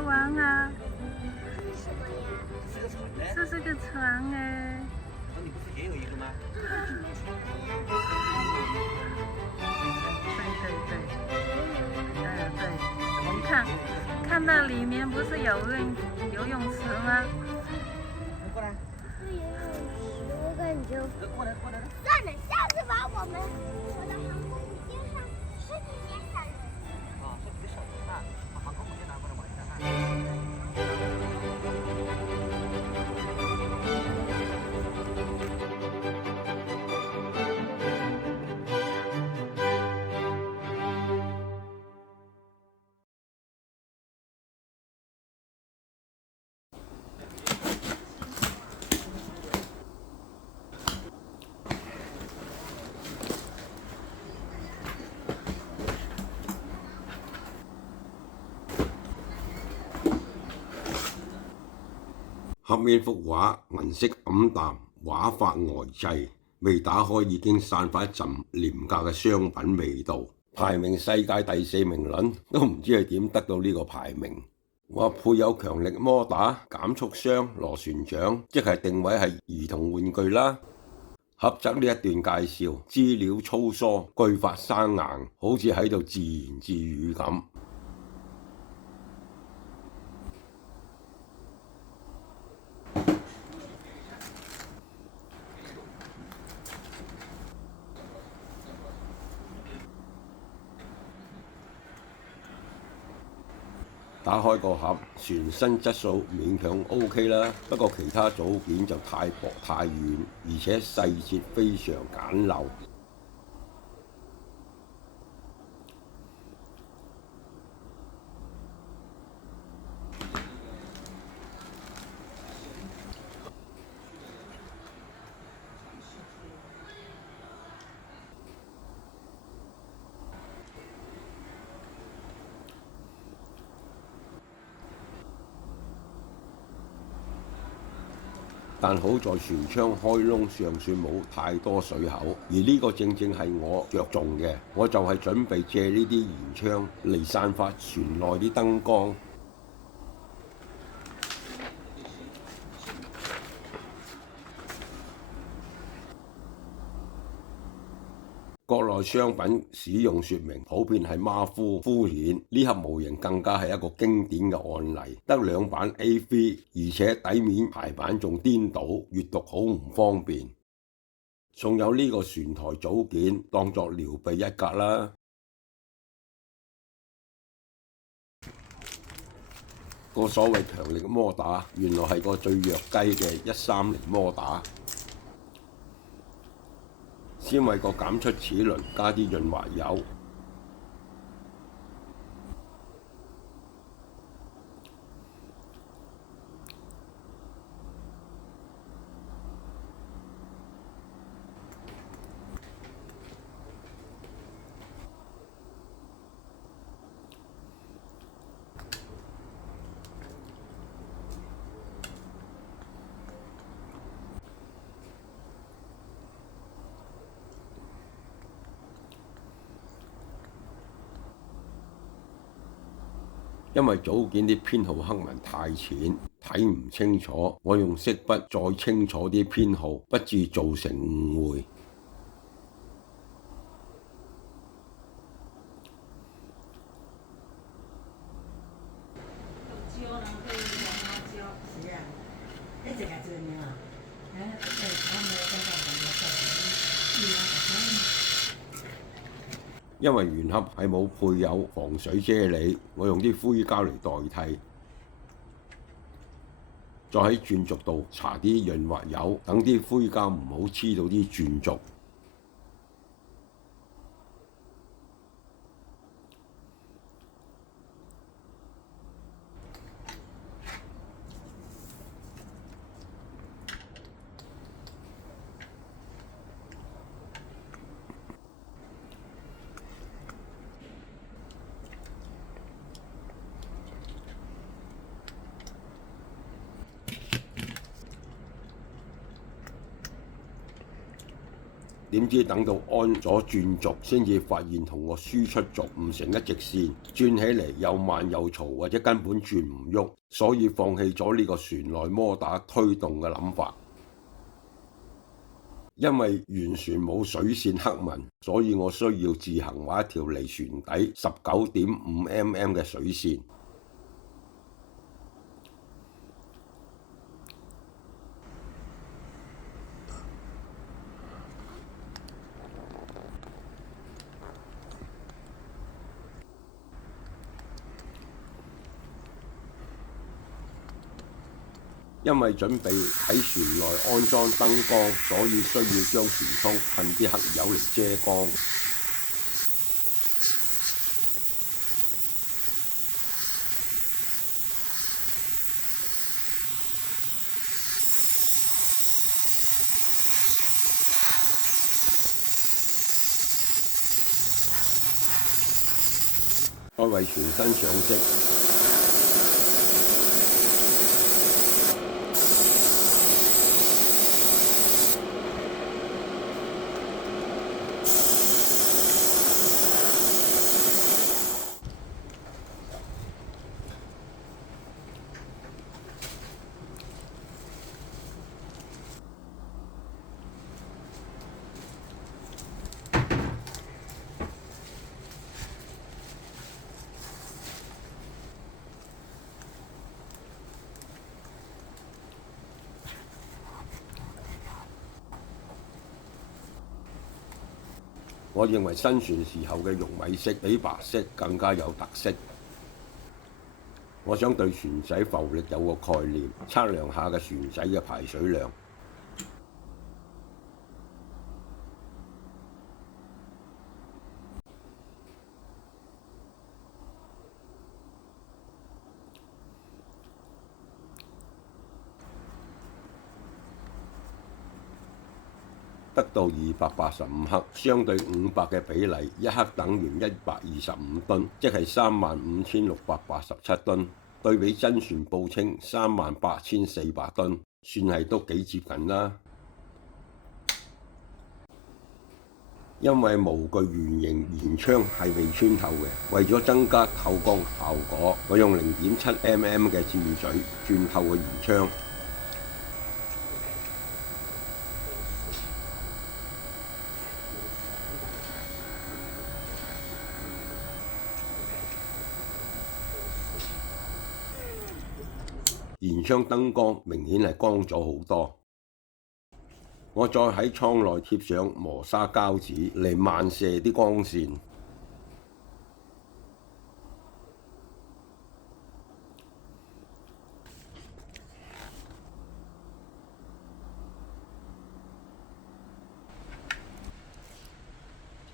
好玩啊？什么呀？是个船呢。这是个船哎。那你不是也有一个吗？这有什么船呀？对对对，对，你看到里面不是有个游泳池吗？过来，这游泳池我感觉过来。算了，下次把我们我的航空母舰上是你先小人。啊，是你的小人啊，把航空母舰拿过来玩一下啊。合面幅畫銀色黯淡，畫法呆滯，未打開已經散發一陣廉價嘅商品味道。排名世界第4名輪，都唔知係點得到呢個排名。話配有強力摩打、減速箱、螺旋槳，即係定位係兒童玩具啦。合則呢一段介紹資料粗疏，句法生硬，好似喺度自言自語咁。打開個盒，船身質素勉強 OK 啦，不過其他組件就太薄太軟，而且細節非常簡陋。但好在船窗開窿尚算冇太多水口，而呢個正正係我着重嘅，我就係準備借呢啲舷窗嚟散發船內啲燈光。國內商品使用說明普遍係馬虎敷衍，呢盒模型更加係一個經典嘅案例，得2版 A3， 而且底面排版仲顛倒，閱讀好唔方便。仲有呢個船台組件當作撩鼻一格啦。個所謂強力摩打，原來係個最弱雞嘅130摩打。先為個減出齒輪加啲潤滑油。因為組件啲編號黑紋太淺，睇唔清楚，我用色筆再清楚啲編號，不致造成誤會。因為原盒係冇配有防水啫喱，我用啲灰膠嚟代替，再喺轉軸度搽啲潤滑油，等啲灰膠唔好黐到啲轉軸。點知等到安咗轉軸，先至發現同個輸出軸唔成一直線，轉起嚟又慢又嘈，或者根本轉唔喐，所以放棄咗呢個船內摩打推動嘅諗法。因為原船冇水線刻紋，所以我需要自行畫一條離船底19.5mm 嘅水線。因為準備喺船內安裝燈光，所以需要將船艙噴啲黑油嚟遮光。再為船身上色。我認為新船時候嘅玉米色比白色更加有特色。我想對船仔浮力有個概念，測量下嘅船仔嘅排水量。得到285克，相對500嘅比例，1克等於125噸，即係35,687噸。對比真船報稱38,400噸，算係都幾接近啦。因為模具圓形舷窗係未穿透嘅，為咗增加透光效果，我用0.7mm 嘅箭嘴鑽透個舷窗。舷窗燈光明顯係光咗好多。我再喺艙內貼上磨砂膠紙嚟漫射啲光線。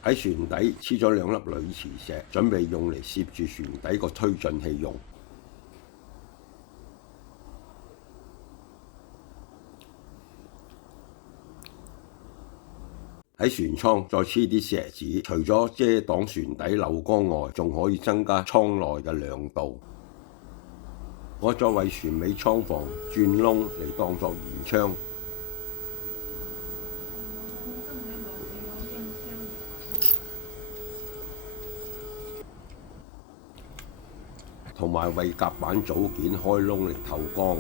喺船底黐咗2粒鋁磁石，準備用嚟攝住船底個推進器用。喺船艙再黐啲石子，除咗遮擋船底漏光外，仲可以增加艙內嘅亮度。我再為船尾艙房鑽窿嚟當作舷窗。同埋為甲板組件開窿嚟透光。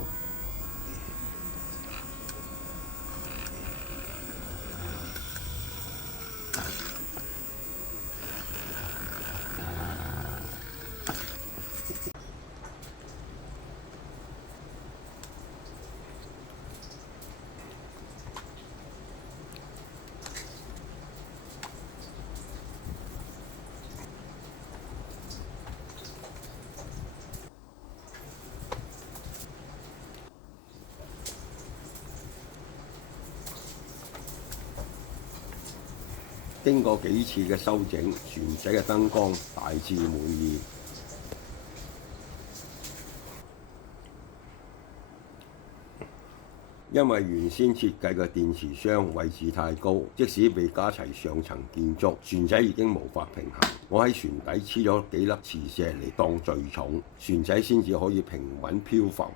經過幾次嘅修整，船仔嘅燈光大致滿意。因為原先設計嘅電池箱位置太高，即使被加齊上層建築，船仔已經無法平衡。我喺船底黐咗幾粒磁石嚟當墜重，船仔先至可以平穩漂浮。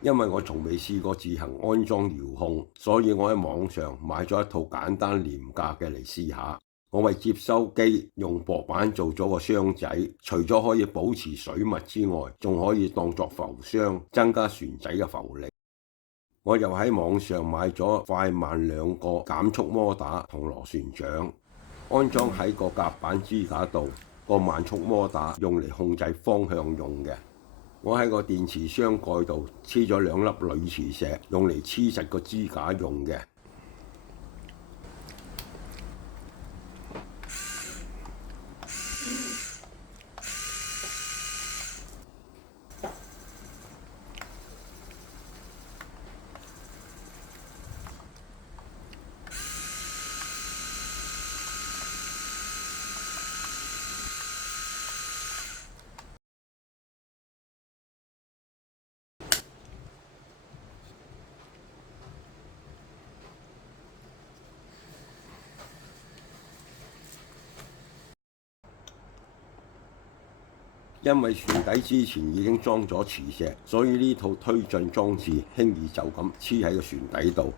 因為我從未試過自行安裝遙控，所以我喺網上買咗一套簡單廉價嘅嚟試下。我為接收機用薄板做咗個箱仔，除咗可以保持水密之外，仲可以當作浮箱，增加船仔嘅浮力。我又喺網上買咗快慢兩個減速摩打同螺旋槳，安裝喺個甲板支架度。個慢速摩打用嚟控制方向用嘅。我喺個電池箱蓋度黐咗兩粒鋁磁石，用嚟黐實個支架用嘅。因為船底之前已經裝咗磁石，所以呢套推進裝置輕易就咁黐喺個船底度。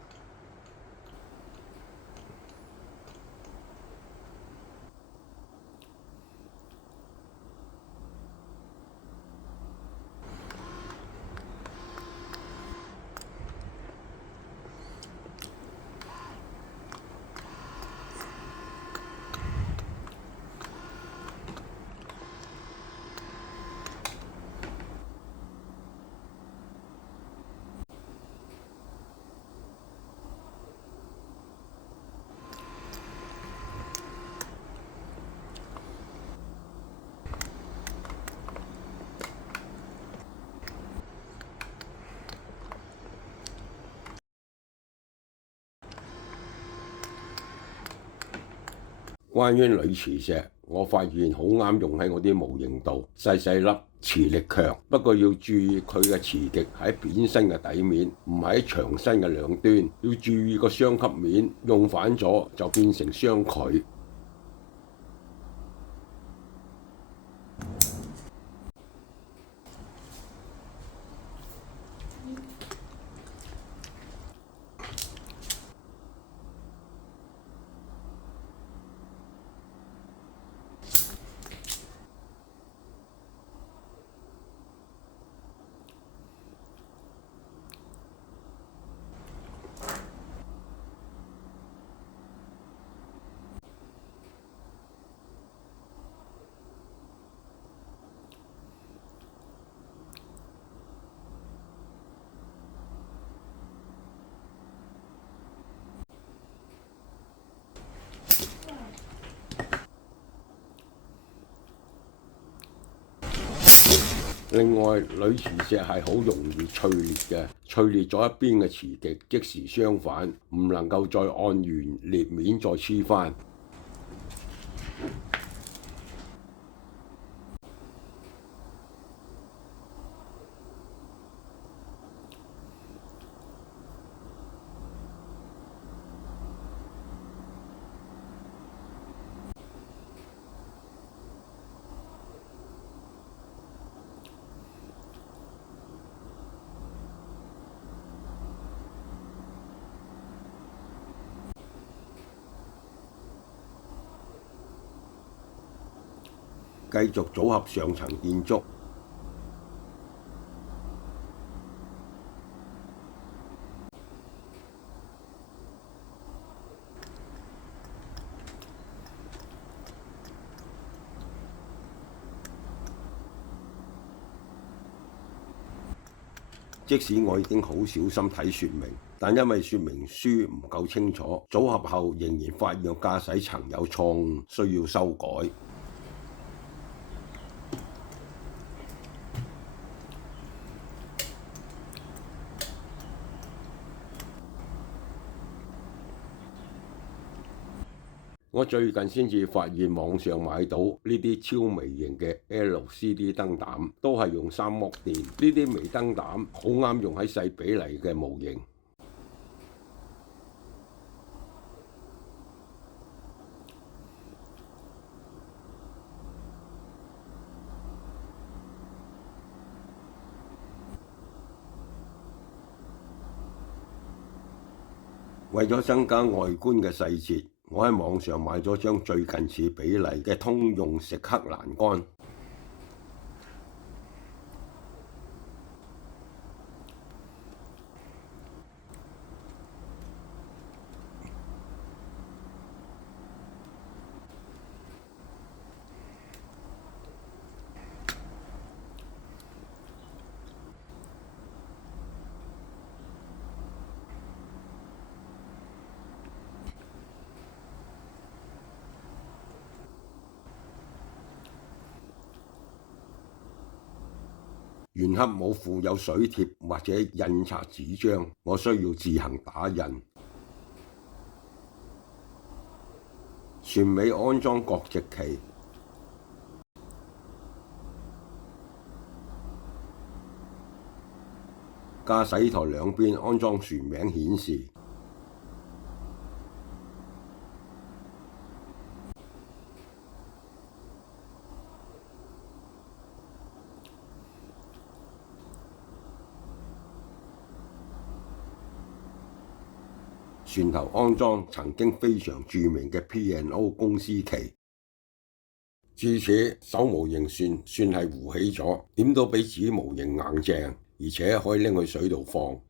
關於鋁磁石，我發現好啱用喺我啲模型度，細細粒，磁力強。不過要注意佢嘅磁極喺扁身嘅底面，唔喺長身嘅兩端。要注意個雙級面，用反咗就變成雙距。另外，鋁磁石係好容易脆裂嘅，脆裂咗一邊嘅磁極，即時相反，唔能夠再按原裂面再黐返。繼續組合上層建築。即使我已經好小心睇說明，但因為說明書唔夠清楚，組合後仍然發現駕駛層有錯誤，需要修改。我最近先至發現網上買到呢啲超微型嘅 LCD 燈膽，都係用3伏電。呢啲微燈膽好啱用喺細比例嘅模型。為咗增加外觀嘅細節，我喺網上買咗張最近似比例嘅通用蝕刻欄杆。原盒冇附有水貼或者印刷紙張，我需要自行打印。船尾安裝國籍旗，駕駛台兩邊安裝船名顯示。船頭安裝曾經非常著名嘅 P&O 公司旗，至此手模型船算係糊起咗，點都比紙模型硬淨，而且可以拎去水度放。